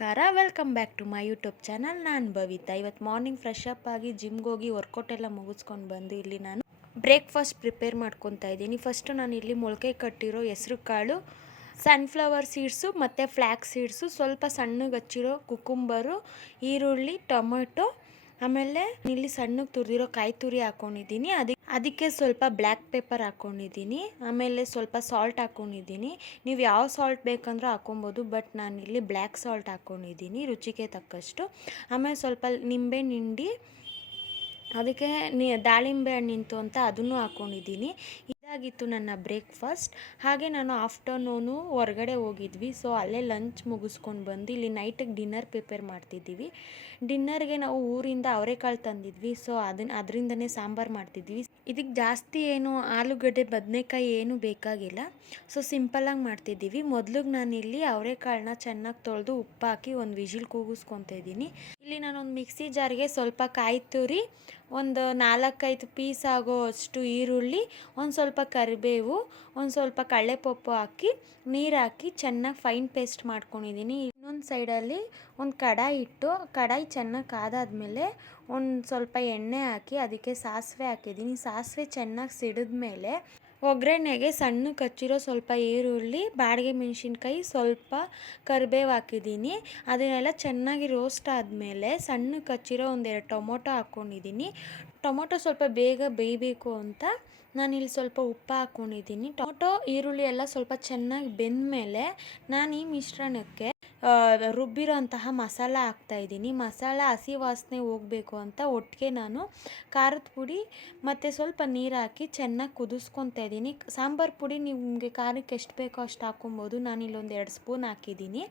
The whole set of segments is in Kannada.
ನಮಸ್ಕಾರ, welcome back to my YouTube channel. ನಾನು ಭವಿತಾ. ಇವತ್ತು ಮಾರ್ನಿಂಗ್ ಫ್ರೆಶ್ ಅಪ್ ಆಗಿ ಜಿಮ್ಗೆ ಹೋಗಿ ವರ್ಕೌಟ್ ಎಲ್ಲ ಮುಗಿಸ್ಕೊಂಡು ಬಂದು ಇಲ್ಲಿ ನಾನು ಬ್ರೇಕ್ಫಾಸ್ಟ್ ಪ್ರಿಪೇರ್ ಮಾಡ್ಕೊತಾ ಇದ್ದೀನಿ. ಫಸ್ಟು ನಾನು ಇಲ್ಲಿ ಮೊಳಕೆ ಕಟ್ಟಿರೋ ಹೆಸರು ಕಾಳು, ಸನ್ಫ್ಲವರ್ ಸೀಡ್ಸು ಮತ್ತು ಫ್ಲ್ಯಾಕ್ಸ್ ಸೀಡ್ಸು, ಸ್ವಲ್ಪ ಸಣ್ಣಗೆ ಹಚ್ಚಿರೋ ಕುಕುಂಬರು, ಈರುಳ್ಳಿ, ಟೊಮೆಟೊ, ಆಮೇಲೆ ಇಲ್ಲಿ ಸಣ್ಣಗೆ ತುರಿದಿರೋ ಕಾಯಿ ತುರಿ ಹಾಕ್ಕೊಂಡಿದ್ದೀನಿ. ಅದಕ್ಕೆ ಸ್ವಲ್ಪ ಬ್ಲ್ಯಾಕ್ ಪೆಪ್ಪರ್ ಹಾಕ್ಕೊಂಡಿದ್ದೀನಿ. ಆಮೇಲೆ ಸ್ವಲ್ಪ ಸಾಲ್ಟ್ ಹಾಕ್ಕೊಂಡಿದ್ದೀನಿ. ನೀವು ಯಾವ ಸಾಲ್ಟ್ ಬೇಕಂದ್ರೂ ಹಾಕ್ಕೊಬೋದು, ಬಟ್ ನಾನಿಲ್ಲಿ ಬ್ಲ್ಯಾಕ್ ಸಾಲ್ಟ್ ಹಾಕ್ಕೊಂಡಿದ್ದೀನಿ ರುಚಿಗೆ ತಕ್ಕಷ್ಟು. ಆಮೇಲೆ ಸ್ವಲ್ಪ ನಿಂಬೆ ಹಿಂಡಿ, ಅದಕ್ಕೆ ದಾಳಿಂಬೆ ಹಣ್ಣಿಂತು ಅಂತ ಅದನ್ನು ಹಾಕ್ಕೊಂಡಿದ್ದೀನಿ. ಇದಾಗಿತ್ತು ನನ್ನ ಬ್ರೇಕ್ಫಾಸ್ಟ್. ಹಾಗೆ ನಾನು ಆಫ್ಟರ್ನೂನು ಹೊರಗಡೆ ಹೋಗಿದ್ವಿ, ಸೊ ಅಲ್ಲೇ ಲಂಚ್ ಮುಗಿಸ್ಕೊಂಡು ಬಂದು ಇಲ್ಲಿ ನೈಟಿಗೆ ಡಿನ್ನರ್ ಪ್ರಿಪೇರ್ ಮಾಡ್ತಿದ್ದೀವಿ. ಡಿನ್ನರ್ಗೆ ನಾವು ಊರಿಂದ ಅವರೆಕಾಳು ತಂದಿದ್ವಿ, ಸೊ ಅದರಿಂದನೇ ಸಾಂಬಾರು ಮಾಡ್ತಿದ್ವಿ. ಇದಕ್ಕೆ ಜಾಸ್ತಿ ಏನು ಆಲೂಗಡ್ಡೆ ಬದನೆಕಾಯಿ ಏನು ಬೇಕಾಗಿಲ್ಲ, ಸೊ ಸಿಂಪಲ್ಲಾಗಿ ಮಾಡ್ತಿದ್ದೀವಿ. ಮೊದಲಿಗೆ ನಾನಿಲ್ಲಿ ಅವರೆಕಾಳನ್ನ ಚೆನ್ನಾಗಿ ತೊಳೆದು ಉಪ್ಪು ಹಾಕಿ ಒಂದು ವಿಜಿಲ್ ಕೂಗಿಸ್ಕೊತಾ ಇದ್ದೀನಿ. ಇಲ್ಲಿ ನಾನೊಂದು ಮಿಕ್ಸಿ ಜಾರ್ಗೆ ಸ್ವಲ್ಪ ಕಾಯಿ ತುರಿ, ಒಂದು 4-5 ಪೀಸ್ ಆಗೋ ಅಷ್ಟು ಈರುಳ್ಳಿ, ಒಂದು ಸ್ವಲ್ಪ ಕರಿಬೇವು, ಒಂದು ಸ್ವಲ್ಪ ಕಡಲೆಪಪ್ಪು ಹಾಕಿ ನೀರು ಹಾಕಿ ಚೆನ್ನಾಗಿ ಫೈನ್ ಪೇಸ್ಟ್ ಮಾಡ್ಕೊಂಡಿದ್ದೀನಿ. ಇನ್ನೊಂದು ಸೈಡಲ್ಲಿ ಒಂದು ಕಡಾಯಿ ಇಟ್ಟು, ಕಡಾಯಿ ಚೆನ್ನಾಗಿ ಕಾದಾದ್ಮೇಲೆ ಒಂದು ಸ್ವಲ್ಪ ಎಣ್ಣೆ ಹಾಕಿ ಅದಕ್ಕೆ ಸಾಸಿವೆ ಹಾಕಿದ್ದೀನಿ. ಸಾಸಿವೆ ಚೆನ್ನಾಗಿ ಸಿಡಿದ್ಮೇಲೆ ಒಗ್ಗರಣೆಗೆ ಸಣ್ಣಕ್ಕೆ ಹಚ್ಚಿರೋ ಸ್ವಲ್ಪ ಈರುಳ್ಳಿ, ಬಾಡಿಗೆ ಮೆಣಸಿನ್ಕಾಯಿ, ಸ್ವಲ್ಪ ಕರಿಬೇವು ಹಾಕಿದ್ದೀನಿ. ಅದನ್ನೆಲ್ಲ ಚೆನ್ನಾಗಿ ರೋಸ್ಟ್ ಆದಮೇಲೆ ಸಣ್ಣಕ್ಕೆ ಹಚ್ಚಿರೋ 1-2 ಟೊಮೊಟೊ ಹಾಕ್ಕೊಂಡಿದ್ದೀನಿ. ಟೊಮೊಟೊ ಸ್ವಲ್ಪ ಬೇಗ ಬೇಯಬೇಕು ಅಂತ ನಾನಿಲ್ಲಿ ಸ್ವಲ್ಪ ಉಪ್ಪು ಹಾಕ್ಕೊಂಡಿದ್ದೀನಿ. ಟೊಮೊಟೊ ಈರುಳ್ಳಿ ಎಲ್ಲ ಸ್ವಲ್ಪ ಚೆನ್ನಾಗಿ ಬೆಂದಮೇಲೆ ನಾನು ಈ ಮಿಶ್ರಣಕ್ಕೆ ರುಬ್ಬಿರೋ ಅಂತಹ ಮಸಾಲ ಹಾಕ್ತಾಯಿದ್ದೀನಿ. ಮಸಾಲ ಹಸಿ ವಾಸನೆ ಹೋಗಬೇಕು ಅಂತ ಒಟ್ಟಿಗೆ ನಾನು ಖಾರದ ಪುಡಿ ಮತ್ತು ಸ್ವಲ್ಪ ನೀರು ಹಾಕಿ ಚೆನ್ನಾಗಿ ಕುದಿಸ್ಕೊತಾ ಇದ್ದೀನಿ. ಸಾಂಬಾರು ಪುಡಿ ನಿಮಗೆ ಖಾರಕ್ಕೆ ಎಷ್ಟು ಬೇಕೋ ಅಷ್ಟು ಹಾಕ್ಕೊಬೋದು. ನಾನಿಲ್ಲಿ 1-2 ಸ್ಪೂನ್ ಹಾಕಿದ್ದೀನಿ.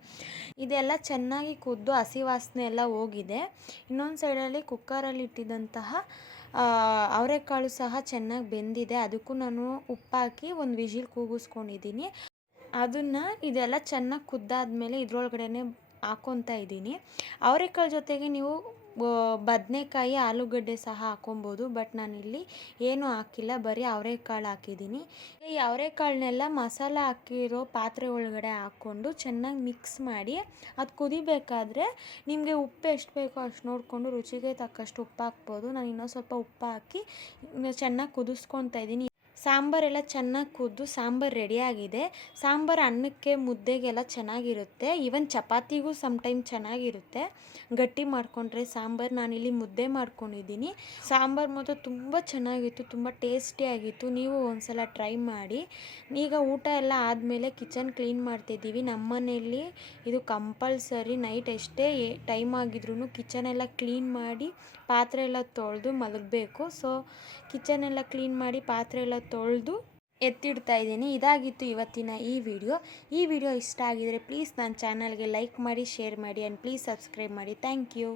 ಇದೆಲ್ಲ ಚೆನ್ನಾಗಿ ಕುದ್ದು ಹಸಿ ವಾಸನೆ ಎಲ್ಲ ಹೋಗಿದೆ. ಇನ್ನೊಂದು ಸೈಡಲ್ಲಿ ಕುಕ್ಕರಲ್ಲಿ ಇಟ್ಟಿದ್ದಂತಹ ಅವರೆಕಾಳು ಸಹ ಚೆನ್ನಾಗಿ ಬೆಂದಿದೆ. ಅದಕ್ಕೂ ನಾನು ಉಪ್ಪು ಹಾಕಿ ಒಂದು ವಿಜಿಲ್ ಕೂಗಿಸ್ಕೊಂಡಿದ್ದೀನಿ. ಅದನ್ನು ಇದೆಲ್ಲ ಚೆನ್ನಾಗಿ ಕುದ್ದಾದ್ಮೇಲೆ ಇದ್ರೊಳಗಡೆ ಹಾಕ್ಕೊತಾ ಇದ್ದೀನಿ. ಅವರೆಕಾಳು ಜೊತೆಗೆ ನೀವು ಬದನೆಕಾಯಿ, ಆಲೂಗಡ್ಡೆ ಸಹ ಹಾಕ್ಕೊಬೋದು, ಬಟ್ ನಾನಿಲ್ಲಿ ಏನೂ ಹಾಕಿಲ್ಲ, ಬರೀ ಅವರೆಕಾಳು ಹಾಕಿದ್ದೀನಿ. ಈ ಅವರೆಕಾಳನ್ನೆಲ್ಲ ಮಸಾಲ ಹಾಕಿರೋ ಪಾತ್ರೆ ಒಳಗಡೆ ಹಾಕ್ಕೊಂಡು ಚೆನ್ನಾಗಿ ಮಿಕ್ಸ್ ಮಾಡಿ ಅದು ಕುದಿಬೇಕಾದ್ರೆ ನಿಮಗೆ ಉಪ್ಪು ಎಷ್ಟು ಬೇಕೋ ಅಷ್ಟು ನೋಡಿಕೊಂಡು ರುಚಿಗೆ ತಕ್ಕಷ್ಟು ಉಪ್ಪು ಹಾಕ್ಬೋದು. ನಾನು ಇನ್ನೂ ಸ್ವಲ್ಪ ಉಪ್ಪು ಹಾಕಿ ಚೆನ್ನಾಗಿ ಕುದಿಸ್ಕೊತಾ ಇದ್ದೀನಿ. ಸಾಂಬಾರೆಲ್ಲ ಚೆನ್ನಾಗಿ ಕುದ್ದು ಸಾಂಬಾರು ರೆಡಿಯಾಗಿದೆ. ಸಾಂಬಾರು ಅನ್ನಕ್ಕೆ, ಮುದ್ದೆಗೆಲ್ಲ ಚೆನ್ನಾಗಿರುತ್ತೆ. ಈವನ್ ಚಪಾತಿಗೂ ಟೈಮ್ ಚೆನ್ನಾಗಿರುತ್ತೆ ಗಟ್ಟಿ ಮಾಡಿಕೊಂಡ್ರೆ ಸಾಂಬಾರು. ನಾನಿಲ್ಲಿ ಮುದ್ದೆ ಮಾಡ್ಕೊಂಡಿದ್ದೀನಿ. ಸಾಂಬಾರು ಮಾತ್ರ ತುಂಬ ಚೆನ್ನಾಗಿತ್ತು, ತುಂಬ ಟೇಸ್ಟಿಯಾಗಿತ್ತು. ನೀವು ಒಂದ್ಸಲ ಟ್ರೈ ಮಾಡಿ. ಈಗ ಊಟ ಎಲ್ಲ ಆದಮೇಲೆ ಕಿಚನ್ ಕ್ಲೀನ್ ಮಾಡ್ತಿದ್ದೀವಿ. ನಮ್ಮ ಮನೆಯಲ್ಲಿ ಇದು ಕಂಪಲ್ಸರಿ. ನೈಟ್ ಎಷ್ಟೇ ಟೈಮ್ ಆಗಿದ್ರೂ ಕಿಚನೆಲ್ಲ ಕ್ಲೀನ್ ಮಾಡಿ ಪಾತ್ರೆ ಎಲ್ಲ ತೊಳೆದು ಮಲಗಬೇಕು. ಸೊ ಕಿಚನೆಲ್ಲ ಕ್ಲೀನ್ ಮಾಡಿ ಪಾತ್ರೆ ಎಲ್ಲ ತೊಳೆದು ಎತ್ತಿಡ್ತಾ ಇದ್ದೀನಿ. ಇದಾಗಿತ್ತು ಇವತ್ತಿನ ಈ ವಿಡಿಯೋ ಇಷ್ಟ ಆಗಿದರೆ ಪ್ಲೀಸ್ ನನ್ನ ಚಾನಲ್ಗೆ ಲೈಕ್ ಮಾಡಿ, ಶೇರ್ ಮಾಡಿ ಆ್ಯಂಡ್ ಪ್ಲೀಸ್ ಸಬ್ಸ್ಕ್ರೈಬ್ ಮಾಡಿ. Thank you.